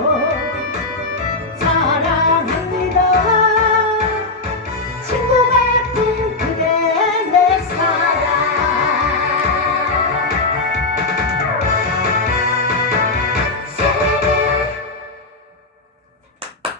oh, oh.